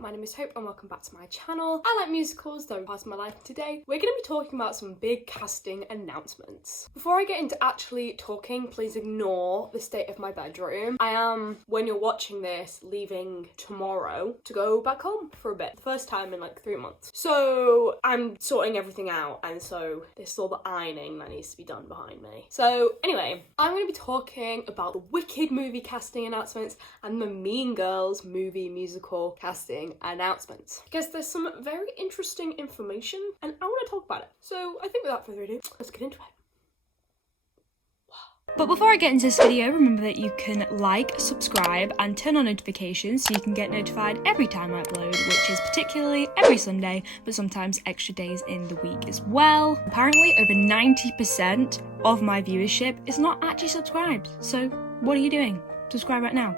my name is Hope and welcome back to my channel. I like musicals, they're part of my life, and today we're going to be talking about some big casting announcements. Before I get into actually talking, please ignore the state of my bedroom. I am, when you're watching this, leaving tomorrow to go back home for a bit. The first time in like 3 months. So I'm sorting everything out, and so there's all the ironing that needs to be done behind me. So anyway, I'm going to be talking about the Wicked movie casting announcements and the Mean Girls movie musical casting announcements, because there's some very interesting information and I want to talk about it. So I think without further ado, let's get into it. But before I get into this video, remember that you can like, subscribe and turn on notifications so you can get notified every time I upload, which is particularly every Sunday, but sometimes extra days in the week as well. Apparently over 90% of my viewership is not actually subscribed, so what are you doing? Subscribe right now.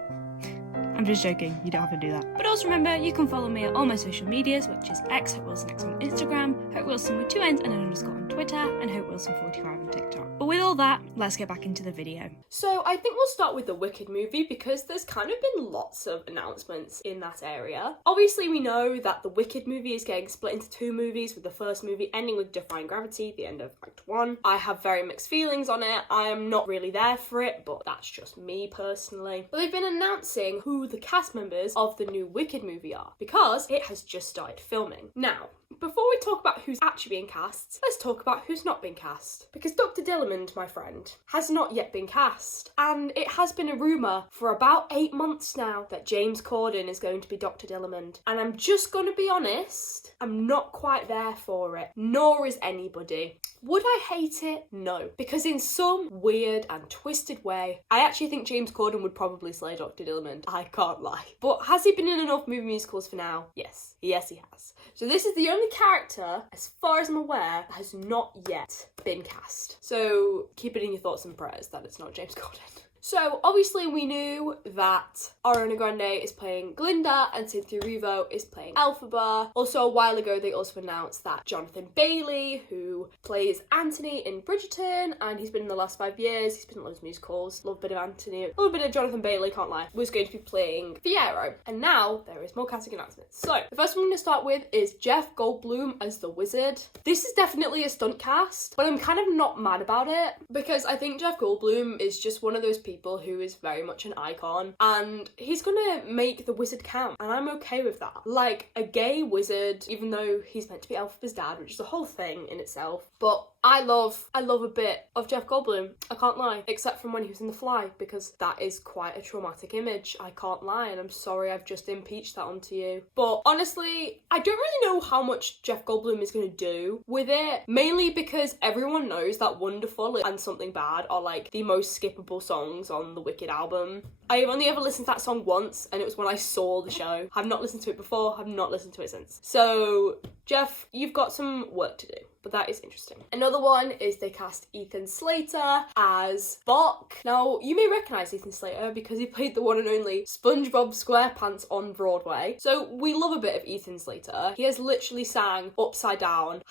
I'm just joking, you don't have to do that. But also remember, you can follow me at all my social medias, which is X, Hope Wilson X on Instagram, Hope Wilson with 2 N's and an underscore on Twitter, and Hope Wilson 45 on TikTok. But with all that, let's get back into the video. So I think we'll start with the Wicked movie because there's kind of been lots of announcements in that area. Obviously we know that the Wicked movie is getting split into 2 movies, with the first movie ending with Defying Gravity, the end of Act 1. I have very mixed feelings on it. I am not really there for it, but that's just me personally. But they've been announcing who the cast members of the new Wicked movie are, because it has just started filming. Now, before we talk about who's actually being cast, let's talk about who's not been cast. Because Dr. Dillamond, my friend, has not yet been cast. And it has been a rumour for about 8 months now that James Corden is going to be Dr. Dillamond. And I'm just going to be honest, I'm not quite there for it. Nor is anybody. Would I hate it? No. Because in some weird and twisted way, I actually think James Corden would probably slay Dr. Dillamond. I can't lie. But has he been in enough movie musicals for now? Yes. Yes, he has. So this is the only character, as far as I'm aware, that has not yet been cast. So keep it in your thoughts and prayers that it's not James Corden. So obviously we knew that Ariana Grande is playing Glinda and Cynthia Erivo is playing Elphaba. Also a while ago they also announced that Jonathan Bailey, who plays Anthony in Bridgerton, and he's been in the last 5 years, he's been in loads of musicals, love a bit of Anthony, a little bit of Jonathan Bailey, can't lie, was going to be playing Fiyero. And now there is more casting announcements. So the first one I'm going to start with is Jeff Goldblum as the Wizard. This is definitely a stunt cast, but I'm kind of not mad about it, because I think Jeff Goldblum is just one of those people who is very much an icon, and he's gonna make the wizard count, and I'm okay with that. Like, a gay wizard, even though he's meant to be Elphaba's dad, which is a whole thing in itself, but I love a bit of Jeff Goldblum, I can't lie, except from when he was in The Fly, because that is quite a traumatic image, I can't lie, and I'm sorry I've just impeached that onto you. But honestly, I don't really know how much Jeff Goldblum is going to do with it, mainly because everyone knows that Wonderful and Something Bad are like the most skippable songs on the Wicked album. I've only ever listened to that song once, and it was when I saw the show. I've not listened to it before, I've not listened to it since. So, Jeff, you've got some work to do. But that is interesting. Another one is they cast Ethan Slater as Spock. Now, you may recognise Ethan Slater because he played the one and only SpongeBob SquarePants on Broadway. So we love a bit of Ethan Slater. He has literally sang upside down,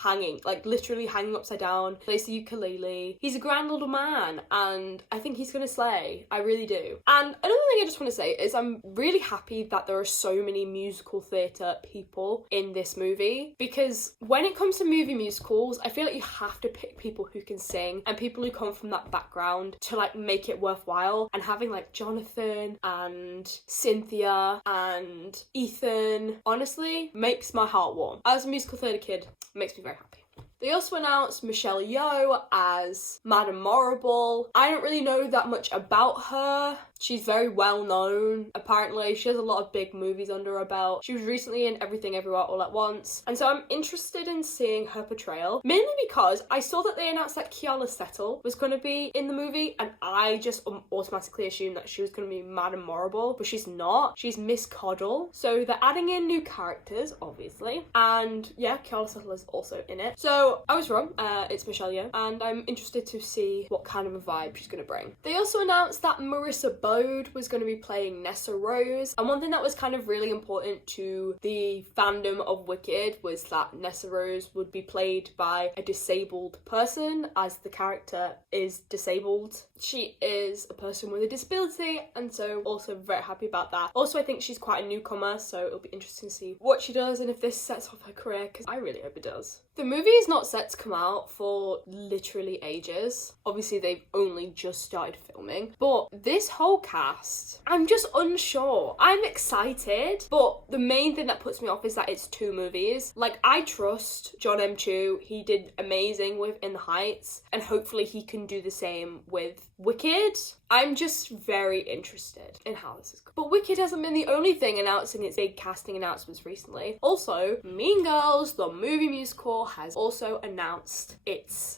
literally hanging upside down, plays the ukulele. He's a grand little man, and I think he's gonna slay. I really do. And another thing I just want to say is I'm really happy that there are so many musical theatre people in this movie, because when it comes to movie musicals, I feel like you have to pick people who can sing and people who come from that background to like make it worthwhile, and having like Jonathan and Cynthia and Ethan honestly makes my heart warm. As a musical theatre kid, it makes me very happy. They also announced Michelle Yeoh as Madame Morrible. I don't really know that much about her. She's very well known, apparently. She has a lot of big movies under her belt. She was recently in Everything Everywhere All at Once. And so I'm interested in seeing her portrayal, mainly because I saw that they announced that Keala Settle was going to be in the movie, and I just automatically assumed that she was going to be Madame Morrible, but she's not. She's Miss Coddle. So they're adding in new characters, obviously. And yeah, Keala Settle is also in it. So I was wrong. It's Michelle Yeoh, and I'm interested to see what kind of a vibe she's going to bring. They also announced that Marissa Bode was going to be playing Nessa Rose, and one thing that was kind of really important to the fandom of Wicked was that Nessa Rose would be played by a disabled person, as the character is disabled. She is a person with a disability, and so also very happy about that. Also, I think she's quite a newcomer, so it'll be interesting to see what she does and if this sets off her career, because I really hope it does. The movie is not set to come out for literally ages. Obviously, they've only just started filming, but this whole cast, I'm just unsure. I'm excited, but the main thing that puts me off is that it's 2 movies. Like, I trust John M. Chu. He did amazing with In the Heights, and hopefully he can do the same with Wicked. I'm just very interested in how this is going. But Wicked hasn't been the only thing announcing its big casting announcements recently. Also, Mean Girls, the movie musical, has also announced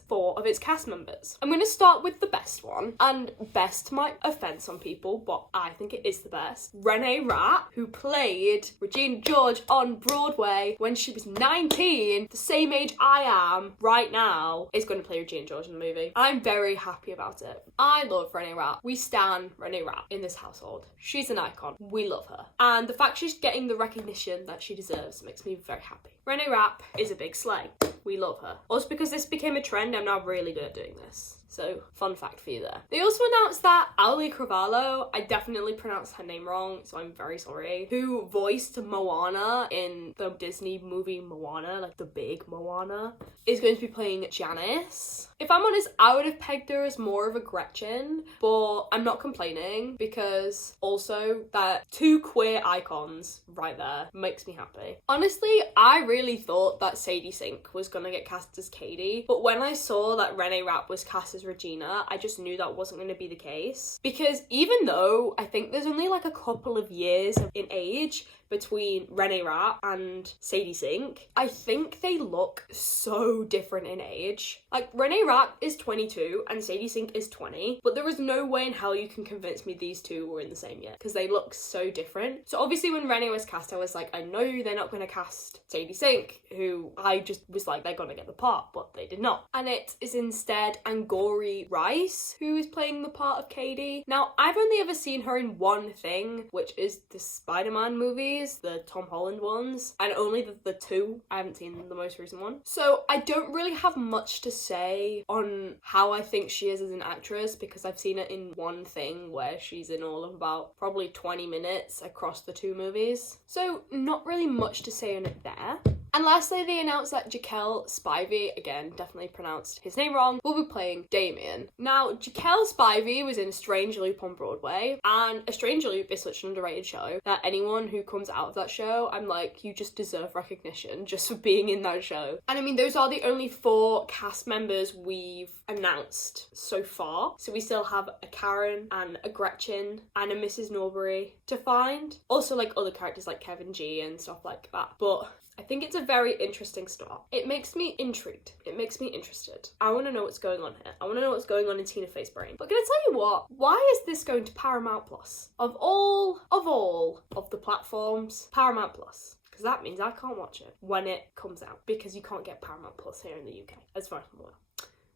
4 of its cast members. I'm going to start with the best one, and best might offend some people, but I think it is the best. Renee Rapp, who played Regina George on Broadway when she was 19, the same age I am right now, is going to play Regina George in the movie. I'm very happy about it. I love Renee Rapp. We stan Renee Rapp in this household. She's an icon. We love her. And the fact she's getting the recognition that she deserves makes me very happy. Renee Rapp is a big slay. We love her. Also, because this became a trend, I'm now really good at doing this. So, fun fact for you there. They also announced that Ali Cravalho, I definitely pronounced her name wrong, so I'm very sorry, who voiced Moana in the Disney movie Moana, like the big Moana, is going to be playing Janice. If I'm honest, I would have pegged her as more of a Gretchen, but I'm not complaining, because also that 2 queer icons right there makes me happy. Honestly, I really thought that Sadie Sink was gonna get cast as Katie, but when I saw that Renee Rapp was cast as Regina, I just knew that wasn't going to be the case. Because even though I think there's only like a couple of years in age between Renee Rapp and Sadie Sink, I think they look so different in age. Like, Renee Rapp is 22 and Sadie Sink is 20, but there is no way in hell you can convince me these 2 were in the same year, because they look so different. So obviously when Renee was cast, I was like, I know they're not going to cast Sadie Sink, who I just was like, they're going to get the part, but they did not. And it is instead Angourie Rice who is playing the part of Katie. Now, I've only ever seen her in one thing, which is the Spider-Man movies, the Tom Holland ones, and only the 2. I haven't seen the most recent one. So I don't really have much to say on how I think she is as an actress, because I've seen it in one thing where she's in all of about probably 20 minutes across the 2 movies. So not really much to say on it there. And lastly, they announced that Jaquel Spivey, again, definitely pronounced his name wrong, will be playing Damien. Now, Jaquel Spivey was in A Strange Loop on Broadway, and A Strange Loop is such an underrated show that anyone who comes out of that show, I'm like, you just deserve recognition just for being in that show. And I mean, those are the only 4 cast members we've announced so far. So we still have a Karen and a Gretchen and a Mrs. Norbury to find. Also, like, other characters like Kevin G and stuff like that. But I think it's a very interesting start. It makes me intrigued. It makes me interested. I want to know what's going on here. I want to know what's going on in Tina Fey's brain. But gonna tell you what, why is this going to Paramount Plus? Of all of the platforms, Paramount Plus. Because that means I can't watch it when it comes out, because you can't get Paramount Plus here in the UK, as far as I'm aware.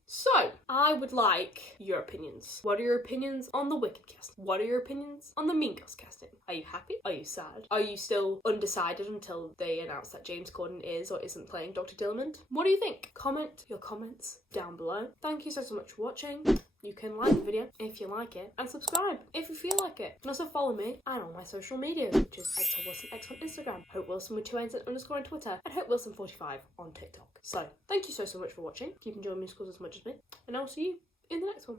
So, I would like your opinions. What are your opinions on the Wicked casting? What are your opinions on the Mean Girls casting? Are you happy? Are you sad? Are you still undecided until they announce that James Corden is or isn't playing Dr. Dillamond? What do you think? Comment your comments down below. Thank you so much for watching. You can like the video if you like it, and subscribe if you feel like it. And also follow me and all my social media, which is @WilsonX on Instagram, Hope Wilson with 2 N's _ on Twitter, and Hope Wilson 45 on TikTok. So, thank you so much for watching. You can enjoy musicals as much as me, and I'll see you in the next one.